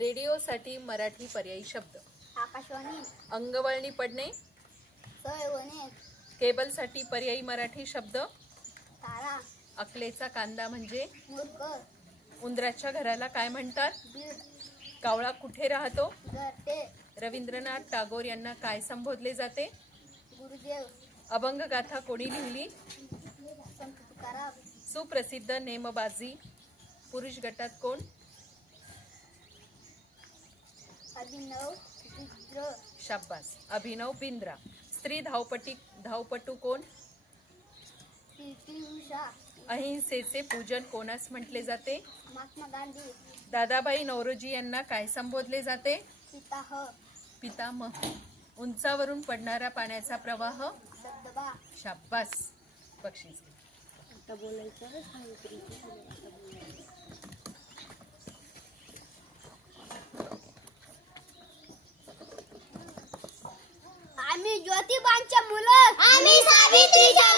रेडिओसाठी मराठी पर्यायी शब्द. आकाशवाणी. अंगवळणी पडणे. केबलसाठी पर्यायी मराठी शब्द. तारा. अकलेचा कांदा म्हणजे. मूर्ख उंदराच्या घराला काय म्हणतात? बीड. कावळा कुठे राहतो? रवींद्रनाथ टागोर यांना काय संबोधले जाते? गुरुदेव. अभंग गाथा कोणी लिहिली? संत तुकाराम. सुप्रसिद्ध नेमबाजी. पुरुष गटात कोण अभिनव रुद्र शाब्बास अभिनव बिंद्रा. स्त्री धावपटी धावपटू कोण? अहिंसेचे पूजन कोणास म्हटले जाते? महात्मा गांधी. दादाबाई नवरोजी यांना काय संबोधले जाते? पिताह. पितामह. उंचावरून पडणारा पाण्याचा प्रवाह? शाब्बास बक्षीस. आम्ही ज्योतिबांच्या मुलं. आम्ही सावित्रीच्या